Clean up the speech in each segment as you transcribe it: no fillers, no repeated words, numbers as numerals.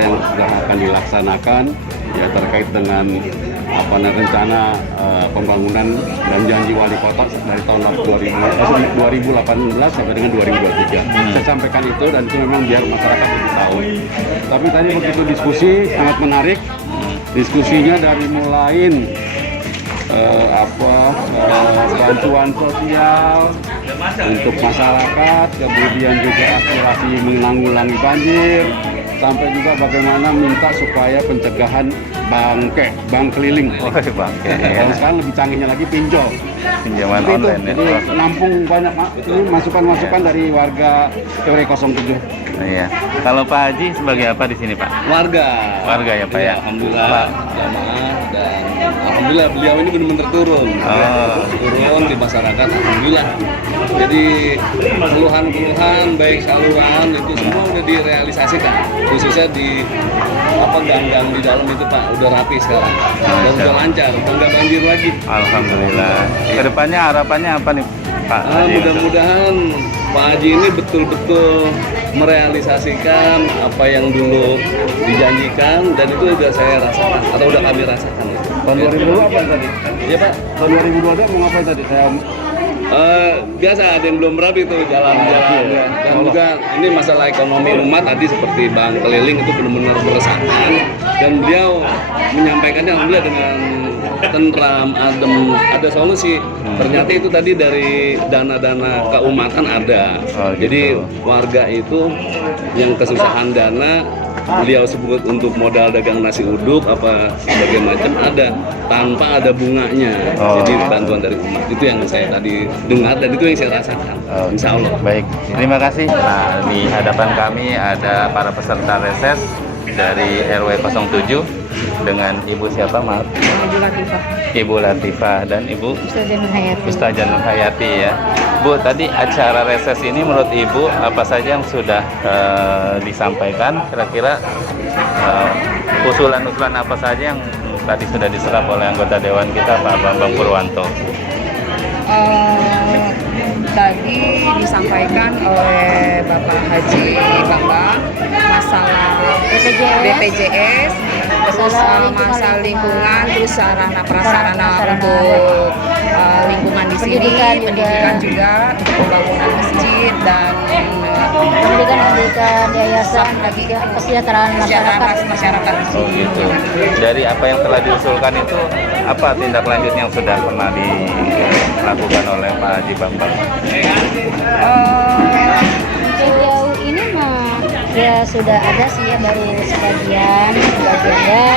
yang sudah akan dilaksanakan ya terkait dengan rencana pembangunan dan janji wali kota dari tahun 2018 sampai dengan 2023. Saya sampaikan itu dan itu memang biar masyarakat lebih tahu. Tapi tadi begitu diskusi sangat menarik. Diskusinya dari mulai bantuan sosial untuk masyarakat, kemudian juga aspirasi menanggulangi banjir, sampai juga bagaimana minta supaya pencegahan bank keliling. Bangke. Kalau sekarang lebih canggihnya lagi Pinjaman itu, online ya. jadi nampung banyak ini masukan-masukan dari warga RW 07. Iya. Kalau Pak Haji sebagai apa di sini, Pak? Warga Ya, Pak ya. Alhamdulillah jamaah dan alhamdulillah beliau ini benar-benar turun di masyarakat, alhamdulillah. Jadi keluhan-keluhan baik saluran itu semua udah direalisasikan, khususnya di gang-gang di dalam itu Pak udah rapi sekarang dan udah lancar, udah nggak banjir lagi. Alhamdulillah. Kedepannya harapannya apa nih, Pak Haji? Mudah-mudahan Pak Haji ini betul-betul merealisasikan apa yang dulu dijanjikan dan itu udah saya rasakan atau udah kami rasakan. Tahun 2022 apa tadi? Iya Pak. Tahun 2022 mau ngapain tadi? Biasa ada yang belum rapi tuh jalan-jalan dan juga ini masalah ekonomi umat tadi seperti bank keliling itu benar-benar meresahkan dan beliau menyampaikannya alhamdulillah dengan tentram, adem, ada solusi. Ternyata itu tadi dari dana-dana keumatan ada. Jadi warga itu yang kesusahan dana beliau sebut untuk modal dagang nasi uduk apa sebagai macam ada tanpa ada bunganya. Jadi bantuan dari umat itu yang saya tadi dengar dan itu yang saya rasakan. Insya Allah. Baik, terima kasih. Nah, di hadapan kami ada para peserta reses dari RW 07 dengan Ibu siapa, maaf? Ibu Latifah. Ibu Latifah dan Ibu Ustazah Nur Hayati ya. Bu, tadi acara reses ini menurut Ibu apa saja yang sudah disampaikan? Kira-kira usulan-usulan apa saja yang tadi sudah diserap oleh anggota Dewan kita Pak Bambang Purwanto? Tadi disampaikan oleh Bapak Haji Bambang masalah BPJS, terus masalah lingkungan, terus sarana prasarana untuk lingkungan di sini, pendidikan juga, untuk pembangunan masjid dan pendidikan yayasan lagi kesejahteraan masyarakat di sini. Gitu. Dari apa yang telah diusulkan itu, apa tindak lanjut yang sudah pernah dilakukan oleh Pak Haji Bambang? Sejauh ini mah ya sudah ada sih ya baru sebagian ya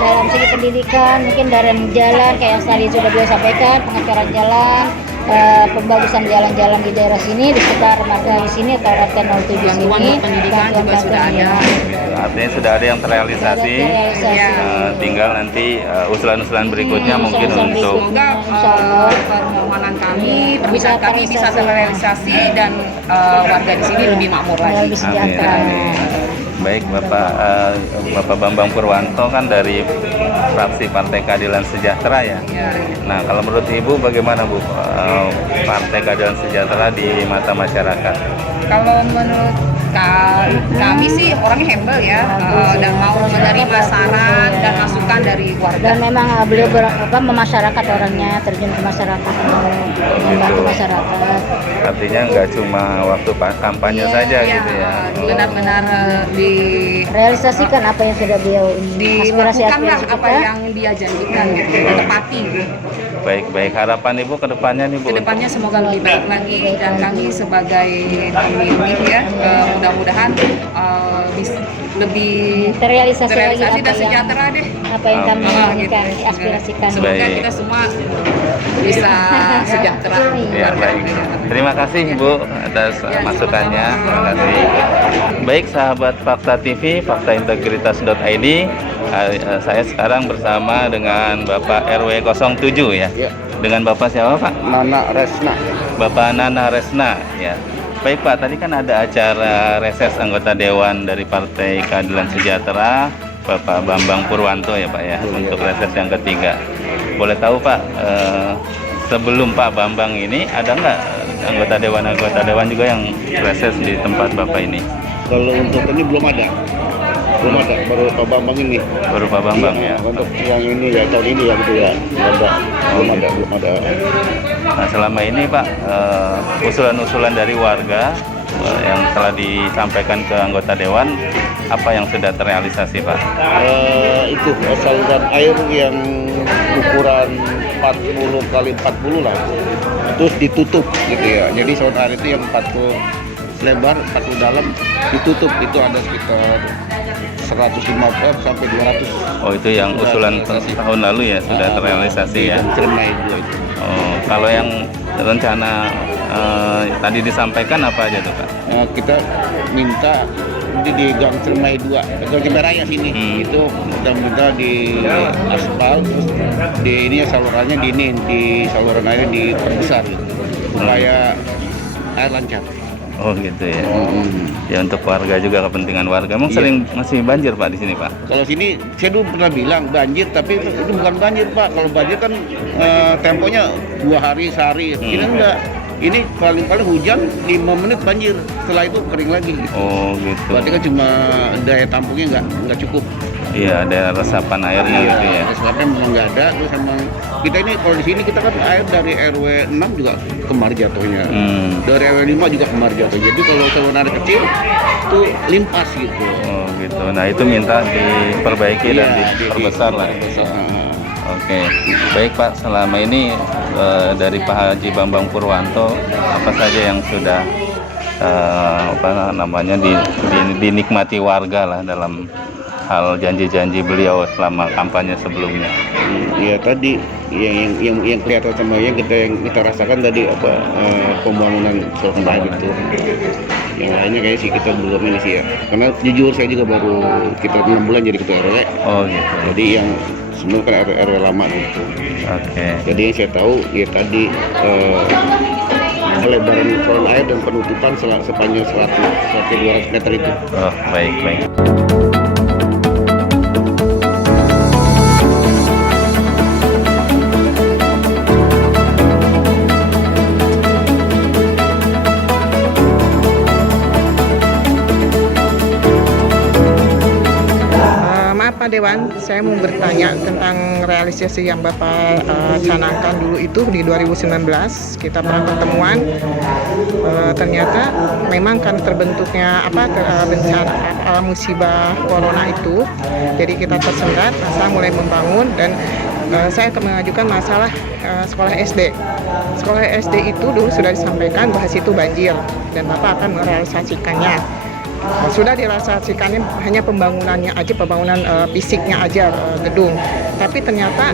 dalam segi pendidikan mungkin dari jalan kayak yang tadi sudah beliau sampaikan, pengacoran jalan, pembagusan jalan-jalan di daerah sini di sekitar marga di sini atau RT 07 sini. Pendidikan juga sudah ada. Artinya sudah ada yang terrealisasi. Tinggal nanti usulan-usulan berikutnya mungkin untuk Semoga permohonan kami, permintaan kami bisa terrealisasi dan warga di sini lebih makmur lagi. Lebih sejahtera. Baik, Bapak Bambang Purwanto kan dari fraksi Partai Keadilan Sejahtera ya. Nah, kalau menurut Ibu bagaimana Bu Partai Keadilan Sejahtera di mata masyarakat? Kalau menurut kami sih orangnya humble ya, dan mau menerima saran dan masukan dari warga. Dan memang beliau memasyarakat orangnya, terjun ke masyarakat, membantu masyarakat. Artinya nggak cuma waktu kampanye saja gitu ya. Benar-benar realisasikan apa yang sudah beliau dilakukanlah apa yang dia janjikan gitu, ditepati. Baik, harapan Ibu ke depannya nih Bu? Kedepannya semoga lebih baik lagi dan kami sebagai pemilih ya mudah-mudahan lebih terrealisasi lagi dan sejahtera deh. Apa yang kami inginkan, aspirasikan. Semoga kita semua bisa sejahtera. Ya, baik. Terima kasih Bu atas masukannya. Terima kasih. Baik sahabat Fakta TV, faktaintegritas.id. Saya sekarang bersama dengan Bapak RW 07 ya. Dengan Bapak siapa Pak? Nana Resna. Bapak Nana Resna ya. Baik Pak, tadi kan ada acara reses anggota Dewan dari Partai Keadilan Sejahtera, Bapak Bambang Purwanto ya Pak ya, untuk reses yang ketiga. Boleh tahu Pak, sebelum Pak Bambang ini ada nggak anggota Dewan juga yang reses di tempat Bapak ini? Kalau untuk ini belum ada. belum ada, baru Pak Bambang ini. Baru Pak Bambang ya. Untuk yang ini ya tahun ini ya gitu ya, belum ada. Nah selama ini Pak, usulan-usulan dari warga yang telah disampaikan ke anggota Dewan, apa yang sudah terrealisasi Pak? Itu saluran air yang ukuran 40 kali 40 lah, terus ditutup gitu ya. Jadi saluran air itu yang 40 lebar, 40 dalam ditutup, itu ada sekitar 150 sampai 200. Oh itu yang usulan tahun lalu ya sudah terrealisasi ya. Cermai 2 itu. Oh kalau yang rencana tadi disampaikan apa aja tuh Pak? Kita minta di Gang Cermai 2, Gang Cermai Raya sini, itu kita minta di aspal, terus di ini salurannya di saluran airnya diperbesar gitu, supaya air lancar. Oh gitu ya. Ya untuk warga juga, kepentingan warga. Emang sering masih banjir Pak di sini Pak? Kalau sini saya dulu pernah bilang banjir, tapi itu bukan banjir Pak. Kalau banjir kan temponya 2 hari sehari. Ini enggak. Ini paling-paling hujan 5 menit banjir. Setelah itu kering lagi. Gitu. Oh gitu. Berarti kan cuma daya tampungnya nggak cukup. Iya ada resapan airnya gitu ya. Resapan memang nggak ada. Terus emang kita ini kalau di sini kita kan air dari RW 6 juga kemar jatuhnya. Dari RW 5 juga kemar jatuh. Jadi kalau saluran air kecil itu limpas gitu. Oh gitu. Nah itu minta diperbaiki dan diperbesar lah. Oke, baik Pak. Selama ini dari Pak Haji Bambang Purwanto apa saja yang sudah dinikmati warga lah dalam hal janji-janji beliau selama kampanye sebelumnya? Ya tadi yang kelihatan sama yang kita rasakan tadi pembangunan saluran air itu. Yang lainnya kayaknya sih kita belum ini sih ya. Karena jujur saya juga baru kita 6 bulan jadi ketua RW. Oh gitu. Jadi yang semua kan RW lama gitu. Oke. Jadi yang saya tahu ya tadi lebaran saluran air dan penutupan sepanjang 100-200 meter itu. Oh baik. Pak Dewan, saya mau bertanya tentang realisasi yang Bapak canangkan dulu itu di 2019. Kita pernah pertemuan, ternyata memang kan terbentuknya bencana musibah corona itu, jadi kita tersendat, masa mulai membangun dan saya akan mengajukan masalah sekolah SD. Sekolah SD itu dulu sudah disampaikan bahwa situ banjir dan Bapak akan merealisasikannya. Sudah direalisasikannya hanya pembangunannya aja, pembangunan fisiknya aja gedung, tapi ternyata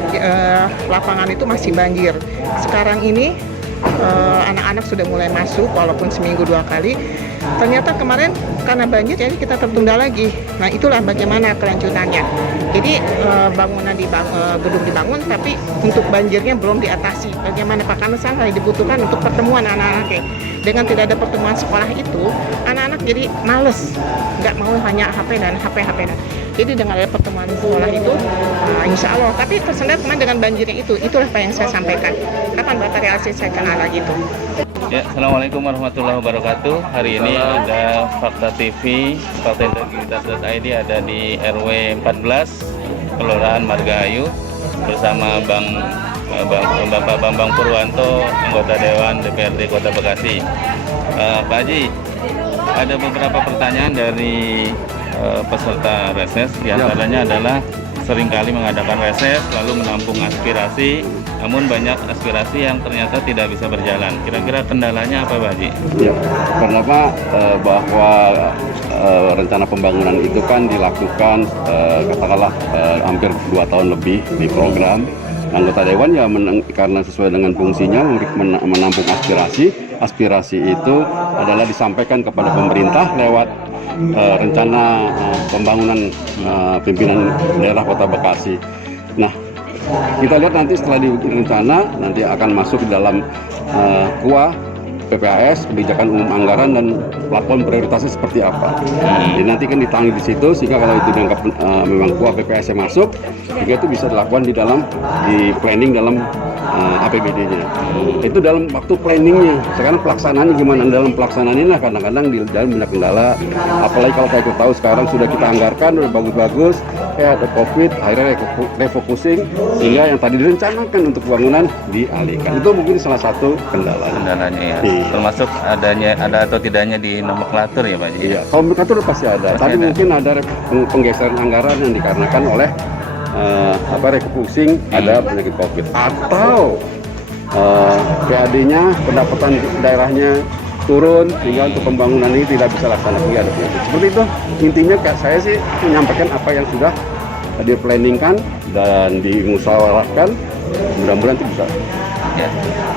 lapangan itu masih banjir. Sekarang ini anak-anak sudah mulai masuk walaupun seminggu 2 kali. Ternyata kemarin karena banjir jadi kita tertunda lagi. Nah itulah bagaimana kelanjutannya. Jadi gedung dibangun tapi untuk banjirnya belum diatasi. Bagaimana Pak? Karena sangat dibutuhkan untuk pertemuan anak-anaknya. Dengan tidak ada pertemuan sekolah itu, anak-anak jadi males, nggak mau hanya HP dan HP. Jadi dengan ada pertemuan sekolah itu, insya Allah. Tapi tersendat kemarin dengan banjirnya itulah Pak yang saya sampaikan. Kapan Bapak realisasikan lagi itu? Ya, Assalamualaikum warahmatullahi wabarakatuh. Hari ini ada Fakta TV, Fakta Integritas.id ada di RW 14, Kelurahan Margahayu, bersama Bapak Bambang Purwanto, anggota Dewan DPRD Kota Bekasi. Pak Haji, ada beberapa pertanyaan dari peserta reses, diantaranya adalah seringkali mengadakan reses lalu menampung aspirasi, namun banyak aspirasi yang ternyata tidak bisa berjalan. Kira-kira kendalanya apa Pak Haji? Ya, kenapa bahwa rencana pembangunan itu kan dilakukan katakanlah hampir 2 tahun lebih di program. Anggota Dewan ya karena sesuai dengan fungsinya menampung aspirasi itu adalah disampaikan kepada pemerintah lewat rencana pembangunan pimpinan daerah Kota Bekasi. Nah, kita lihat nanti setelah direncana nanti akan masuk dalam KUA PPAS, kebijakan umum anggaran dan plafon prioritasnya seperti apa. Jadi nanti kan ditangani di situ, sehingga kalau itu dianggap memang kuah PPAS yang masuk, sehingga itu bisa dilakukan di planning dalam APBD-nya. Itu dalam waktu planningnya. Sekarang pelaksanaannya gimana? Dalam pelaksanaannya lah kadang-kadang di dalam banyak kendala. Apalagi kalau kita tahu sekarang sudah kita anggarkan udah bagus-bagus, ada COVID, akhirnya refocusing, sehingga yang tadi direncanakan untuk pembangunan dialihkan. Itu mungkin salah satu kendalanya ya. Iya. Termasuk ada atau tidaknya di nomenklatur ya Pak Haji? Iya, kalau nomenklatur pasti ada. Pasti Tapi ada. mungkin ada penggeseran anggaran yang dikarenakan oleh refocusing ada penyakit COVID, atau PAD-nya pendapatan daerahnya turun sehingga untuk pembangunan ini tidak bisa laksanakan seperti itu. Intinya saya sih menyampaikan apa yang sudah diplanningkan dan dimusyawarahkan, mudah-mudahan itu bisa. Ya.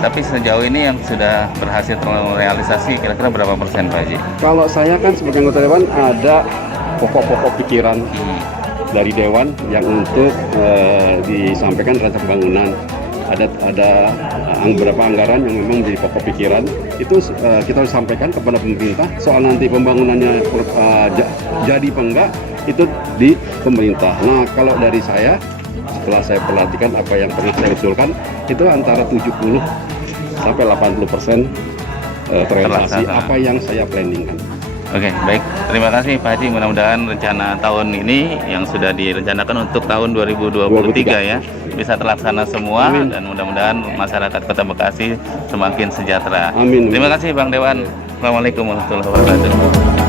Tapi sejauh ini yang sudah berhasil terrealisasi kira-kira berapa persen Pak Haji? Kalau saya kan sebagai anggota dewan ada pokok-pokok pikiran dari dewan yang untuk disampaikan rencana pembangunan. Ada beberapa anggaran yang memang menjadi pokok pikiran, itu kita harus sampaikan kepada pemerintah. Soal nanti pembangunannya jadi apa enggak, itu di pemerintah. Nah, kalau dari saya, setelah saya perhatikan apa yang pernah saya usulkan, itu antara 70 sampai 80% terrealisasi apa yang saya planningkan. Oke, baik. Terima kasih Pak Haji. Mudah-mudahan rencana tahun ini yang sudah direncanakan untuk tahun 2023 ya bisa terlaksana semua. Amin. Dan mudah-mudahan masyarakat Kota Bekasi semakin sejahtera. Amin. Terima kasih Bang Dewan. Assalamualaikum warahmatullahi wabarakatuh.